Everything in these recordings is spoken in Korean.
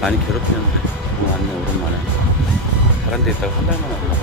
많이 괴롭히는데 오늘 왔네 오랜만에. 다른 데 있다가 한 달 만에 왔나 봐.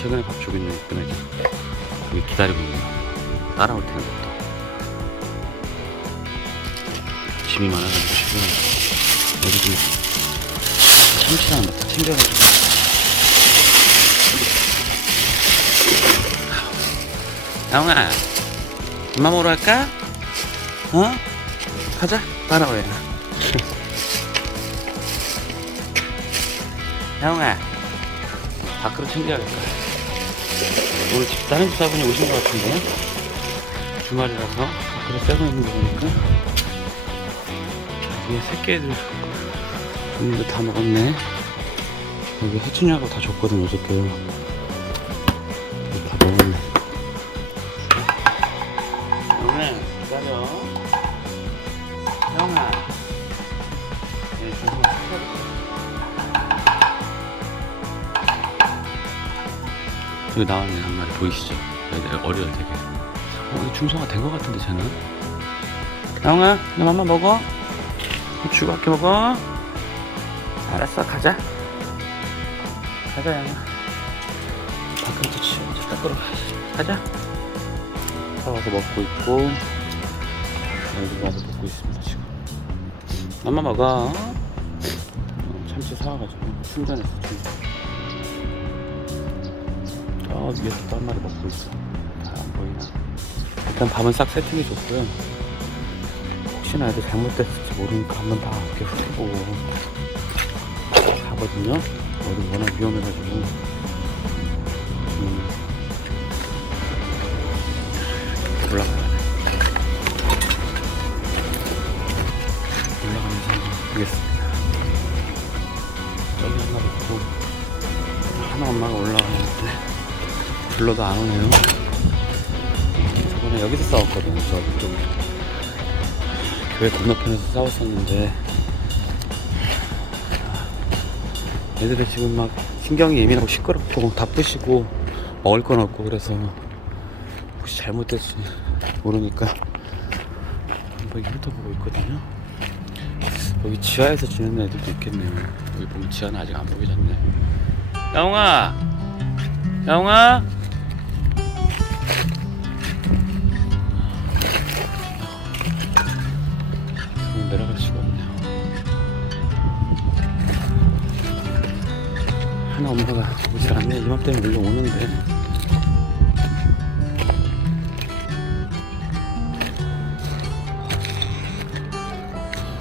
최근에 밥 주고 이쁜 애들. 여기 기다리고 거. 따라올 테니까 또. 짐이 많아가지고 지금 여기 좀 참치랑 다 챙겨가지고. 영아, 엄마 먹으러 갈까? 어? 가자, 따라오래. 영아, 밖으로 챙겨야겠다. 오늘 집 다른 집사분이 오신 것 같은데? 주말이라서 밖으로 떼고 있는 거 보니까 위에 새끼들 있는 거다 먹었네. 여기 해춘이하고 다 줬거든, 어저께. 여기 나왔네 한 마리 보이시죠? 애들 어려요 되게. 어, 중성화 된 것 같은데 쟤는? 영아 너 맘마 먹어? 주고 할게 먹어? 알았어 가자. 가자 영아. 밖으로 치우자 닦으러 가자 가자. 사와서 먹고 있고. 여기 와서 먹고 있습니다 지금. 엄마 먹어. 어, 참치 사와가지고 충전했어 충전 저 위에서 또 한 마리 먹고 있어 잘 안 보이나 일단 밥은 싹 세팅해 줬고요 혹시나 애들 잘못됐을지 모르니까 한번 다 이렇게 훑어보고 가거든요 어디 워낙 위험해가지고 음. 올라가야 돼. 올라가면서 한번 보겠습니다. 저기 한 마리 있고, 하나 엄마가 올라가는데, 불러도 안 오네요. 저번에 여기서 싸웠거든요, 저기 쪽. 교회 건너편에서 싸웠었는데, 애들이 지금 막 신경이 예민하고 시끄럽고 바쁘시고 먹을 건 없고 그래서 혹시 잘못됐지 모르니까 한번 훑어보고 있거든요. 여기 지하에서 지내는 애들도 있겠네요. 여기 보면 지하는 아직 안 보기 전네. 야옹아, 야옹아. 내려갈 수가 없네요. 하나 엄마가 오질 않네. 이맘때면 물론 오는데.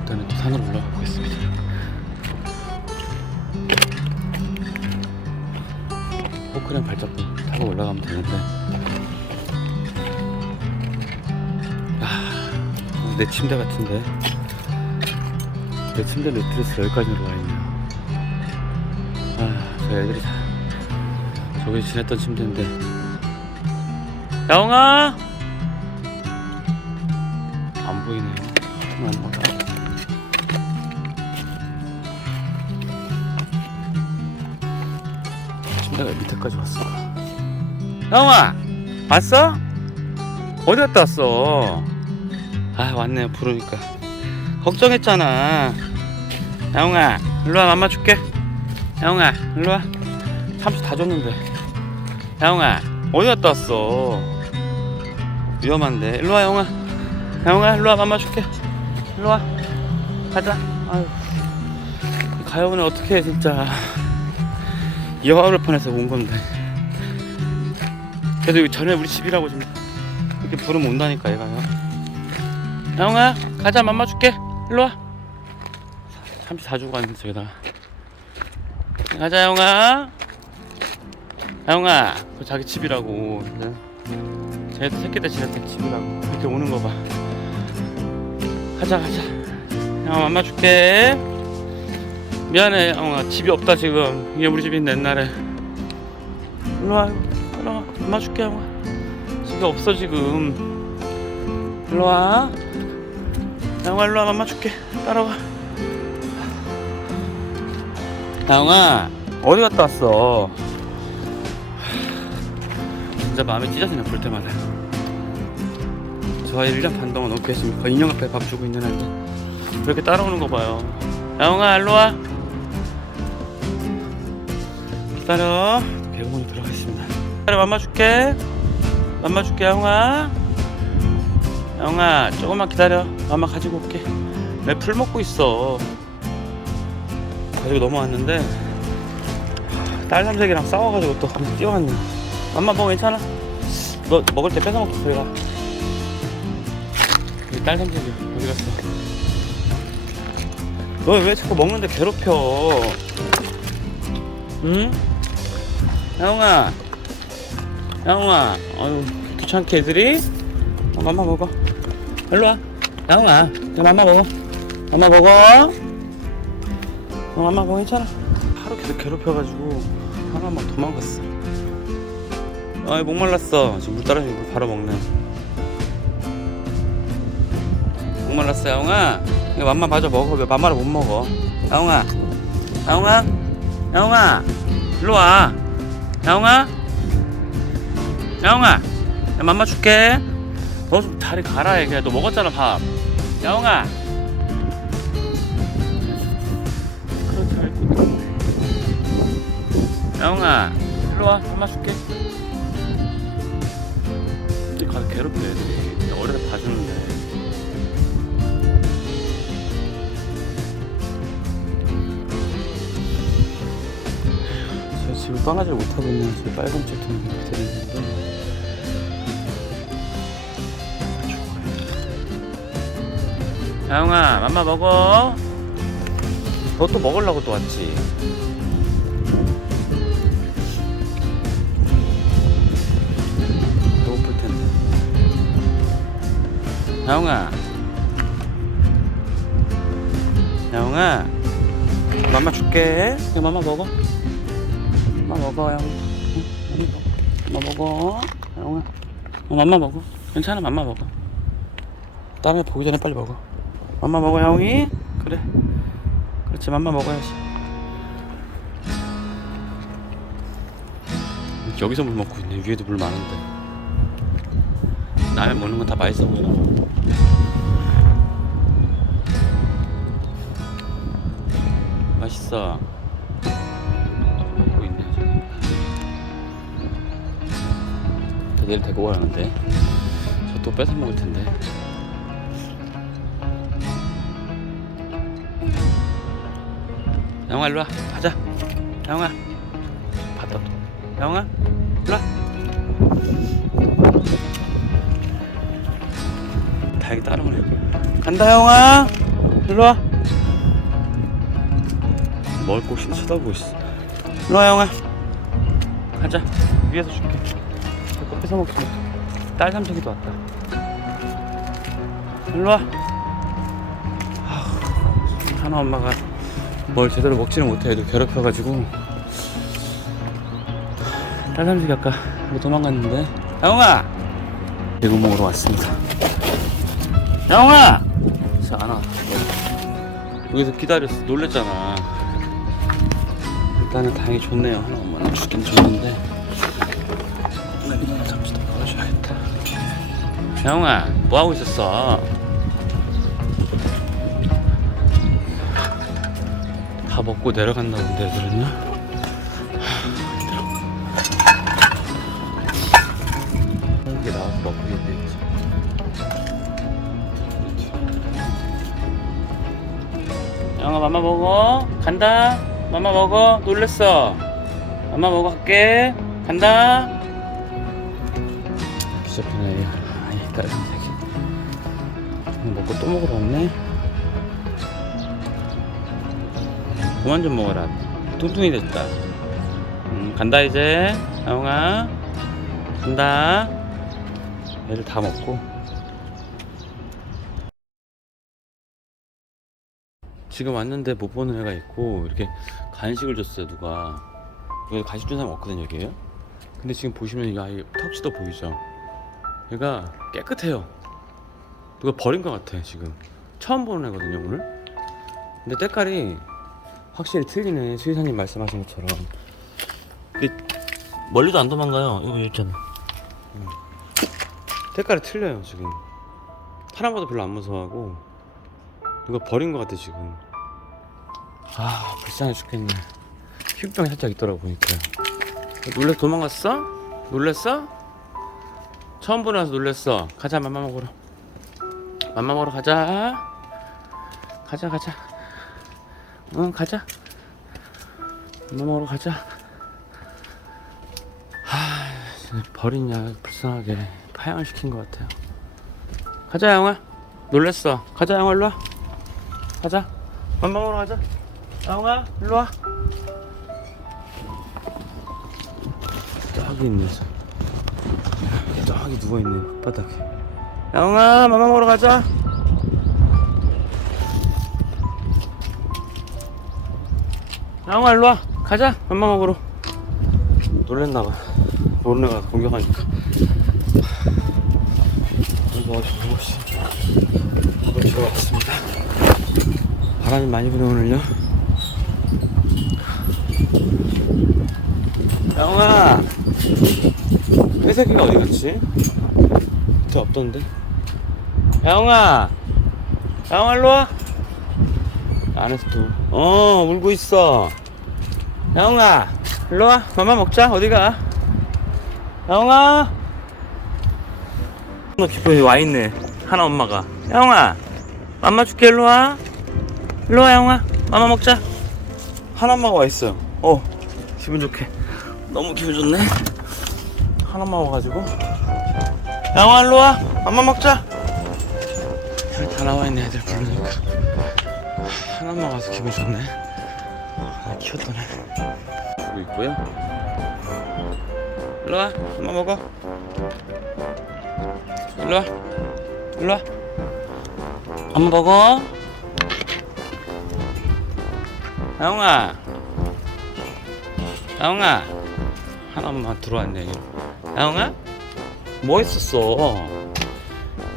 일단은 또 산으로 올라가 보겠습니다. 포크랑 발자국 타고 올라가면 되는데 아, 내 침대 같은데 내 침대 매트리스 여기까지 올라와 있네요. 아, 저 애들이 다 저기 지냈던 침대인데 야옹아 안 보이네요. 엄마가 침대가 밑에까지 왔어. 야옹아 왔어? 어디 갔다 왔어? 아 왔네 부르니까 걱정했잖아. 야옹아 일로 와 맘마 줄게. 야옹아 일로 와. 참치 다 줬는데. 야옹아 어디 갔다 왔어? 위험한데 일로 와 야옹아. 야옹아 일로 와 맘마 줄게. 일로 와. 가자. 아유. 가요분에 어떻게 해 진짜. 이화를 뻔해서 온 건데. 그래도 전에 우리 집이라고 좀 이렇게 부르면 온다니까 얘가요. 야옹아 가자 맘마 줄게. 일로 와. 참치 다 주고 왔는데 저기다가. 가자 영아. 영아 그 자기 집이라고. 네? 쟤도 새끼 때 지냈던 집이라고. 이렇게 오는 거봐. 가자 가자. 영아 맘마 줄게. 미안해 영아. 집이 없다 지금. 이게 우리 집인데 옛날에. 일로와 일로와. 맘마 줄게 영아. 집이 없어 지금. 일로와. 영아 일로와. 맘마 줄게. 따라와 나영아. 어디 갔다 왔어? 진짜 마음이 찢어지네 볼 때마다. 저 아이 1년 반 동안 어떻게 했습니까? 인형 앞에 밥 주고 있는 아이 왜 이렇게 따라오는 거 봐요? 야옹아 일로 와. 기다려. 개구멍이 들어가 있습니다. 기다려 맘마 줄게. 맘마 줄게 야옹아. 야옹아 조금만 기다려. 맘마 가지고 올게. 내 풀 먹고 있어 가지고 넘어왔는데 딸 삼색이랑 싸워가지고 또 뛰어왔네. 맘마 뭐 괜찮아? 너 먹을 때 뺏어 먹겠어 얘가. 우리 딸 삼색이 어디 갔어? 너 왜 자꾸 먹는데 괴롭혀? 응? 야옹아. 야옹아. 아유 귀찮게 애들이? 어, 맘마 먹어. 일로 와. 야옹아 야 맘마 먹어. 맘마 먹어 어, 맘마 먹어 괜찮아 하루 계속 괴롭혀가지고 하나만 도망갔어. 아이 목말랐어. 지금 물 떨어지고 물 바로 먹네. 목말랐어 야옹아. 이거 맘마 마저 먹어. 왜 맘마를 못 먹어? 야옹아. 야옹아? 야옹아. 일로 와. 야옹아? 야옹아. 야 맘마 줄게. 너좀 자리 가라 얘기야 너 먹었잖아 밥. 야옹아 야옹아 일로 와. 맘마 줄게. 이제 가서 괴롭혀 애들이. 때 봐주는데. 제가 집을 떠나질 못하고 있는 저 빨간 책통 기다리는데. 야옹아 맘마 먹어. 너 또 먹으려고 또 왔지 야옹아. 야옹아 맘마 줄게. 이거 맘마 먹어. 맘마 먹어 야옹 응, 맘마 먹어. 어, 맘마 먹어. 괜찮아 맘마 먹어. 애 보기 전에 빨리 먹어. 맘마 먹어 야옹이? 그래. 그렇지 맘마 먹어야지. 여기서 물 먹고 있네. 위에도 물 많은데 라면 먹는 건 다 맛있어 보이나? 맛있어. 먹고 있네 저 내일 데리고 가려는데. 저 또 뺏어 먹을 텐데. 영아 일로 와. 가자. 영아. 또 영아 일로 와 다행히 따라오네 간다 영아. 일로 와. 먹을 거 없이 쳐다보고 있어? 일로 와 영아. 가자. 위에서 줄게. 내거 뺏어 먹지 딸 삼식이도 왔다. 일로 와. 아휴, 하나 엄마가 뭘 제대로 먹지는 못해. 애들 괴롭혀가지고. 딸 삼식이 아까 뭐 도망갔는데. 영웅아! 대구멍으로 왔습니다 영웅아 진짜 안 와. 여기서 기다렸어. 놀랬잖아. 일단은 다행히 좋네요. 하나 엄마는 죽긴 죽는데. 내가 잠시 더 보여줘야겠다. 영웅아 뭐 하고 있었어? 다 먹고 내려갔나 본데 애들은요 맘마 먹어. 간다. 맘마 먹어. 놀랬어. 맘마 먹어. 갈게. 간다. 기적이네 아이 딸 삼색이 먹고 또 먹으러 왔네. 그만 좀 먹어라. 뚱뚱이 됐다. 음, 간다 이제. 영아. 간다. 애들 다 먹고 지금 왔는데 못 보는 애가 있고 이렇게 간식을 줬어요 누가. 여기 간식 준 사람 없거든요 여기에요 근데 지금 보시면 이 아이 턱시도 보이죠? 얘가 깨끗해요. 누가 버린 것 같아 지금. 처음 보는 애거든요 오늘. 근데 때깔이 확실히 틀리네. 수의사님 말씀하신 것처럼. 근데 멀리도 안 도망가요. 이거 있잖아. 음. 때깔이 틀려요 지금. 사람마다 별로 안 무서워하고. 누가 버린 것 같아 지금 아 불쌍해 죽겠네. 피부병이 살짝 있더라고 보니까. 놀래 도망갔어? 놀랬어? 처음 보내서 놀랬어. 가자 맘마 먹으러. 맘마 먹으러 가자. 가자 가자. 응 가자. 맘마 먹으러 가자. 하 버린 약 불쌍하게 파양을 시킨 것 같아요. 가자 영아 놀랬어. 가자 영아 일로와. 가자. 맘마 먹으러 가자 영아 일로 와. 저기 있네 저기 누워 있네 바닥에. 영아 맘마 먹으러 가자. 영아 일로 와. 가자 맘마 먹으러. 놀랬나 봐. 놀래가 공격하니까. 이거 어시 이거 들어왔습니다. 바람이 많이 부네 오늘요 영아. 회색이가 어디 갔지? 밑에 없던데. 영아. 영아 일로와. 안에서 또어 울고 있어. 영아 일로와. 맘마 먹자. 어디가? 영아. 너 기쁨이 와있네. 하나 엄마가. 영아 맘마 줄게. 일로와. 일로와 영아. 맘마 먹자. 하나 엄마가 와있어요 어 기분 좋게. 너무 기분 좋네. 하나만 와가지고. 영아 일로 와. 맘마 먹자. 여기 다 나와있네 애들 부르니까. 하나만 와서 기분 좋네. 아 키웠던 애 주고 있고요? 일로와 엄마 먹어. 일로 와 일로와. 엄마 먹어. 영아 영아 하나만 들어왔네. 영아 뭐 했었어?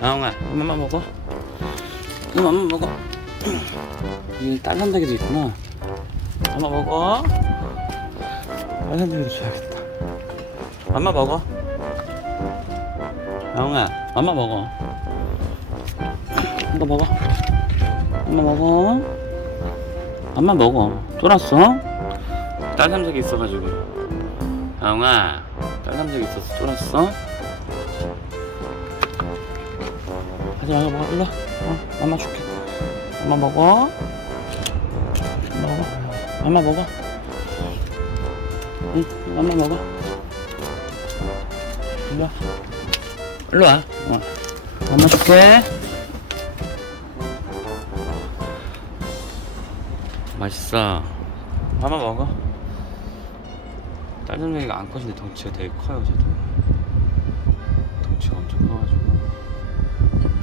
영아 엄마 먹어. 엄마 엄마 먹어. 여기 딸 산다기도 있구나. 엄마 먹어. 딸 산다기도 줘야겠다. 엄마 먹어. 영아 엄마 먹어. 엄마 먹어. 엄마 먹어. 엄마 먹어. 쫄았어? 딸 삼색이 있어가지고. 영아 딸 삼색이 있어서 쫄았어? 하지 말고 먹어 일로 와. 어, 엄마 줄게. 엄마 먹어. 먹어. 엄마 먹어. 응 엄마 먹어. 일로 와. 일로 와. 어. 엄마 줄게. 맛있어. 엄마 먹어 딸내미가 안 커진데 덩치가 되게 커요 쟤도. 덩치가 엄청 커가지고.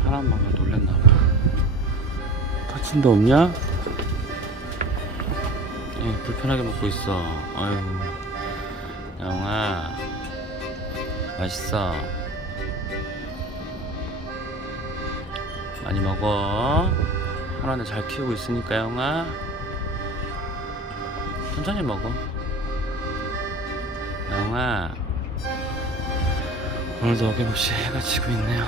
하나만 놀랬나봐. 파친도 없냐? 예, 불편하게 먹고 있어. 아유. 영아. 맛있어. 많이 먹어. 하나는 잘 키우고 있으니까 영아. 천천히 먹어 영아 오늘도 어김없이 해가 지고 있네요.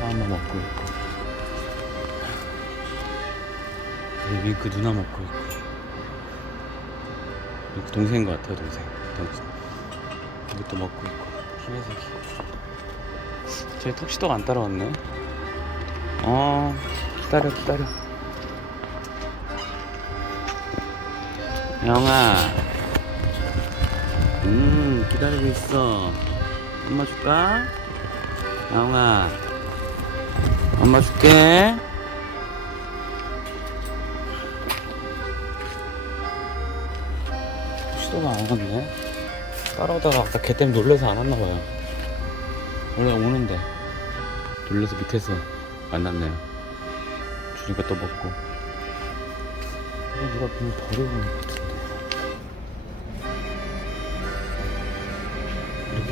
하나만 먹고 있고 우리 윙크 누나 먹고 있고. 윙크 동생인 것 같아요 동생. 동생. 이것도 먹고 있고. 흰색이 제 턱시도가 안 따라왔네. 어 기다려 기다려 영아. 음 기다리고 있어. 엄마 줄까? 영아. 엄마 줄게. 시도가 안 왔네. 따라오다가 아까 걔 때문에 놀래서 안 왔나봐요. 원래 오는데. 놀래서 밑에서 만났네요. 주니까 또 먹고. 누가 보면 버리고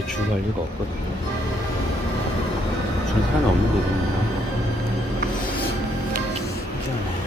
줄갈 리가 없거든요. 줄 사람이 없는 데거든요. 희한해.